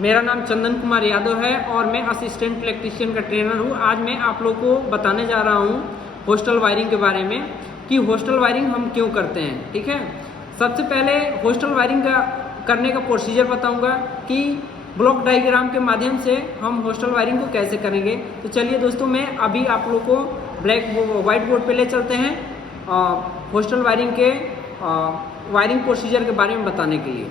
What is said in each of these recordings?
मेरा नाम चंदन कुमार यादव है और मैं असिस्टेंट इलेक्ट्रीशियन का ट्रेनर हूँ। आज मैं आप लोग को बताने जा रहा हूँ हॉस्टल वायरिंग के बारे में कि हॉस्टल वायरिंग हम क्यों करते हैं। ठीक है, सबसे पहले हॉस्टल वायरिंग का करने का प्रोसीजर बताऊंगा कि ब्लॉक डायग्राम के माध्यम से हम हॉस्टल वायरिंग को कैसे करेंगे। तो चलिए दोस्तों, मैं अभी आप लोग को व्हाइट बोर्ड पे ले चलते हैं हॉस्टल वायरिंग के वायरिंग प्रोसीजर के बारे में बताने के लिए।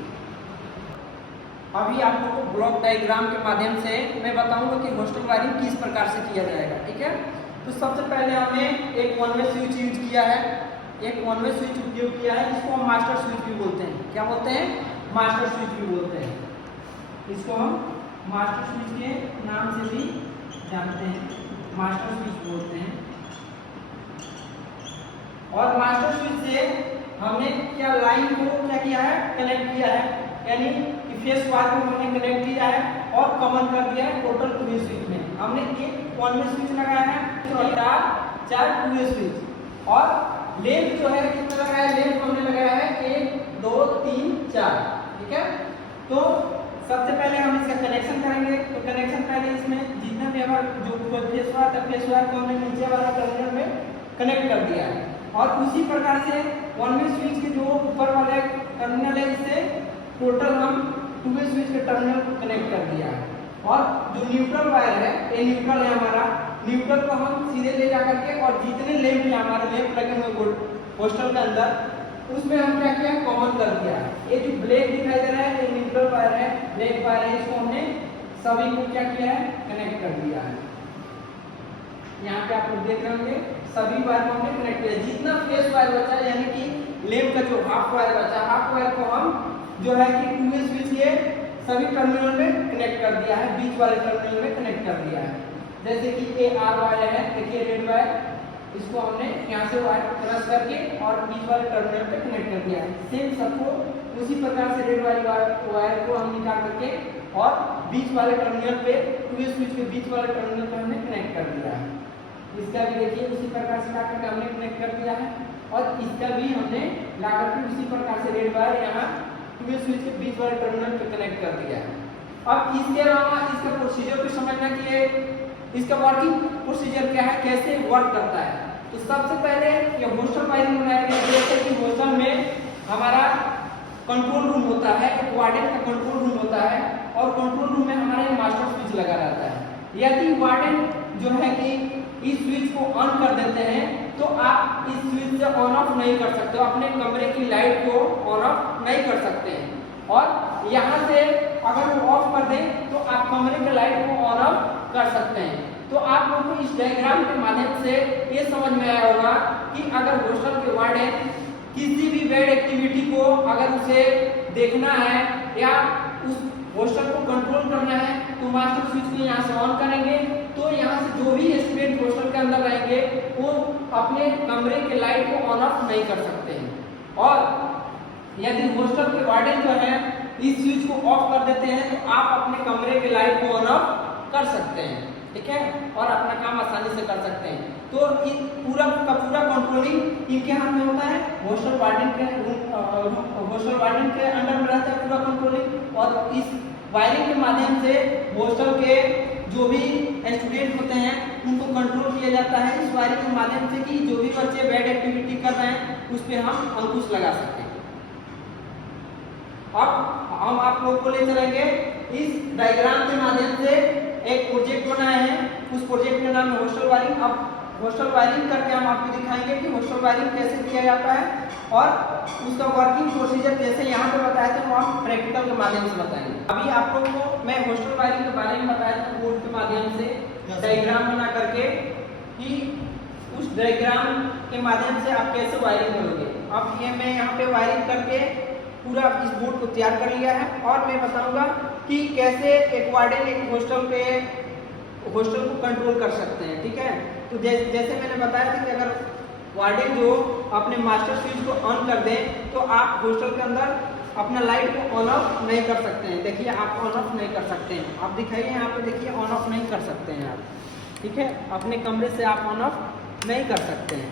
अभी आप लोग को ब्लॉक डायग्राम के माध्यम से मैं बताऊंगा कि हॉस्टल वायरिंग किस प्रकार से किया जाएगा। ठीक है, तो सबसे पहले हमने एक वन वे स्विच यूज किया है, एक वन वे स्विच उपयोग किया है। इसको हम मास्टर स्विच भी बोलते हैं। क्या बोलते हैं? मास्टर स्विच भी बोलते हैं। इसको हम मास्टर स्विच के नाम से भी जानते हैं, मास्टर स्विच बोलते हैं। और मास्टर स्विच से हमने क्या लाइन को क्या किया है, कनेक्ट किया है, यानी फेस वायर को हमने कनेक्ट किया है और कॉमन कर दिया है टोटल टू स्विच में। हमने एक वन वे स्विच लगाया है, चार टू वे स्विच, और लेंथ जो है कितना लगाया है, लेंथ हमने लगाया है 1 2 3 4। ठीक है, तो सबसे पहले हम इसका कनेक्शन करेंगे। तो कनेक्शन पहले इसमें जितना भी हमारा जो फेस वायर था, फेस वायर को हमने नीचे वाला टर्मिनल में कनेक्ट कर दिया है। और उसी प्रकार से वन वे स्विच के जो ऊपर वाले टर्मिनल है, इससे टोटल हम टू वे स्विच के टर्मिनल को कनेक्ट कर दिया है। और जो न्यूट्रल वायर है, ये न्यूट्रल है हमारा, न्यूट्रल को हम सीधे ले जा करके और जितने लैंप है हमारे लैंप लगे हुए हॉस्टल के अंदर, उसमें हम क्या किया, कॉमन कर दिया है। ये जो ब्लैक दिखाई दे रहा है, ये न्यूट्रल वायर है, ब्लैक वायर है, इसको हमने सभी को क्या किया है, कनेक्ट कर दिया है। यहाँ पे आप लोग देख रहे होंगे सभी वायर को हमने कनेक्ट किया। जितना फेस वायर बचा, यानी कि लैंप का जो हाफ वायर बचा, हाफ वायर को हम जो है कि टू वे स्विच के सभी टर्मिनल में कनेक्ट कर दिया है, बीच वाले टर्मिनल में कनेक्ट कर दिया है। जैसे कि ये आर वायर है, देखिए रेड वायर, इसको हमने यहाँ से वायर क्रॉस करके और बीच वाले टर्मिनल पे कनेक्ट कर दिया है। सेम सबको उसी प्रकार से रेड वाली वायर को हम निकाल करके और बीच वाले टर्मिनल पे, टू वे स्विच के बीच वाले टर्मिनल पे हमने कनेक्ट कर दिया है। इसका भी देखिए उसी प्रकार से लाकर के हमने कनेक्ट कर दिया है, और इसका भी हमने लाकर के उसी प्रकार से रेड वायर यहाँ टू वे स्विच के बीच वाले टर्मिनल पे कनेक्ट कर दिया है। अब इसके अलावा इसका प्रोसीजर को समझना कि इसका वर्किंग प्रोसीजर क्या है, कैसे वर्क करता है। तो सबसे पहले ये हॉस्टल वायरिंग बनाएंगे। जैसे कि हॉस्टल में हमारा कंट्रोल रूम होता है, एक वार्डन का कंट्रोल रूम होता है, और कंट्रोल रूम में हमारा ये मास्टर स्विच लगा रहता है। यदि वार्डन जो है कि इस स्विच को ऑन कर देते हैं, तो आप इस स्विच से ऑन ऑफ नहीं कर सकते हो, अपने कमरे की लाइट को ऑन ऑफ नहीं कर सकते हैं। और यहाँ से अगर वो ऑफ कर दें तो आप कमरे के लाइट को ऑन ऑफ कर सकते हैं। तो आप लोगों को इस डायग्राम के माध्यम से ये समझ में आया होगा कि अगर हॉस्टल के वार्डन किसी भी बैड एक्टिविटी को अगर उसे देखना है या उस हॉस्टल को कंट्रोल करना है, तो मास्टर स्विच को यहाँ से ऑन करेंगे, तो यहाँ से जो भी स्टूडेंट हॉस्टल के अंदर रहेंगे वो अपने कमरे के लाइट को ऑन ऑफ नहीं कर सकते हैं। और यदि हॉस्टल के वार्डन जो है इस स्विच को ऑफ कर देते हैं, तो आप अपने कमरे के लाइट को ऑन ऑफ कर सकते हैं। ठीक है, और अपना काम आसानी से कर सकते हैं। तो इन पूरा का पूरा कंट्रोलिंग इनके हाथ में होता है, हॉस्टल वार्डन के अंडर में रहता है पूरा कंट्रोलिंग। और इस वायरिंग के माध्यम से हॉस्टल के जो भी स्टूडेंट होते हैं उनको कंट्रोल किया जाता है इस वायरिंग के माध्यम से, कि जो भी बच्चे बैड एक्टिविटी कर रहे हैं उस पर हम अंकुश लगा सकते हैं। अब हम आप लोग को ले चलेंगे इस डायग्राम के माध्यम से। एक प्रोजेक्ट बनाए हैं, उस प्रोजेक्ट का नाम है हॉस्टल वायरिंग। अब हॉस्टल वायरिंग करके हम आपको दिखाएंगे कि हॉस्टल वायरिंग कैसे किया जाता है और उसका वर्किंग प्रोसीजर जैसे यहाँ पे बताया था वो हम प्रैक्टिकल के माध्यम से बताएंगे। अभी आप लोगों को मैं हॉस्टल वायरिंग के बारे में बताया था बोर्ड के माध्यम से डायग्राम बना करके, कि उस डायग्राम के माध्यम से आप कैसे वायरिंग करोगे। अब ये मैं यहाँ पे वायरिंग करके पूरा इस बोर्ड को तैयार कर लिया है, और मैं बताऊंगा कि कैसे एक वार्डन एक हॉस्टल को कंट्रोल कर सकते हैं। ठीक है, तो जैसे मैंने बताया था कि अगर वार्डन जो अपने मास्टर स्विच को ऑन कर दें, तो आप हॉस्टल के अंदर अपना लाइट को ऑन ऑफ नहीं कर सकते हैं। देखिए आप ऑन ऑफ नहीं कर सकते हैं, आप दिखाइए यहाँ पे, देखिए ऑन ऑफ नहीं कर सकते हैं आप। ठीक है, अपने कमरे से आप ऑन ऑफ नहीं कर सकते हैं।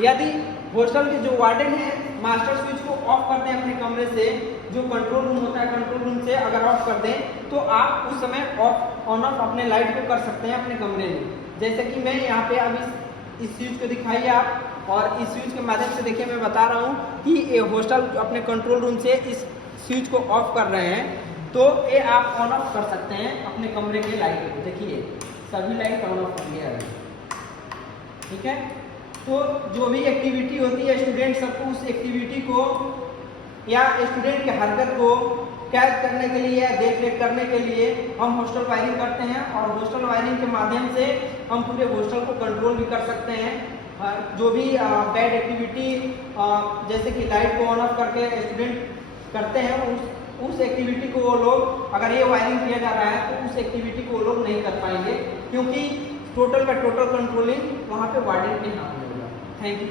यदि हॉस्टल के जो वार्डन है मास्टर स्विच को ऑफ करते हैं अपने कमरे से, जो कंट्रोल रूम होता है कंट्रोल रूम से अगर ऑफ कर दें तो आप उस समय ऑफ ऑन ऑफ अपने लाइट को कर सकते हैं अपने कमरे में। जैसे कि मैं यहाँ पे अभी इस स्विच को दिखाइए आप, और इस स्विच के माध्यम से देखिए मैं बता रहा हूँ कि ये हॉस्टल अपने कंट्रोल रूम से इस स्विच को ऑफ कर रहे हैं, तो ये आप ऑन ऑफ कर सकते हैं अपने कमरे के लाइट को। देखिए सभी लाइट ऑन ऑफ कर लिया है, ठीक है। तो जो भी एक्टिविटी होती है स्टूडेंट सबको उस एक्टिविटी को या स्टूडेंट की हरकत को कैद करने के लिए या देख रेख करने के लिए हम हॉस्टल वायरिंग करते हैं, और हॉस्टल वायरिंग के माध्यम से हम पूरे हॉस्टल को कंट्रोल भी कर सकते हैं। जो भी बैड एक्टिविटी जैसे कि लाइट को ऑन ऑफ करके स्टूडेंट करते हैं उस एक्टिविटी को वो लोग, अगर ये वायरिंग किया जा रहा है तो उस एक्टिविटी को वो लोग नहीं कर पाएंगे, क्योंकि टोटल का टोटल कंट्रोलिंग वहाँ पे वार्डन के हाथ में होगा। Thank you.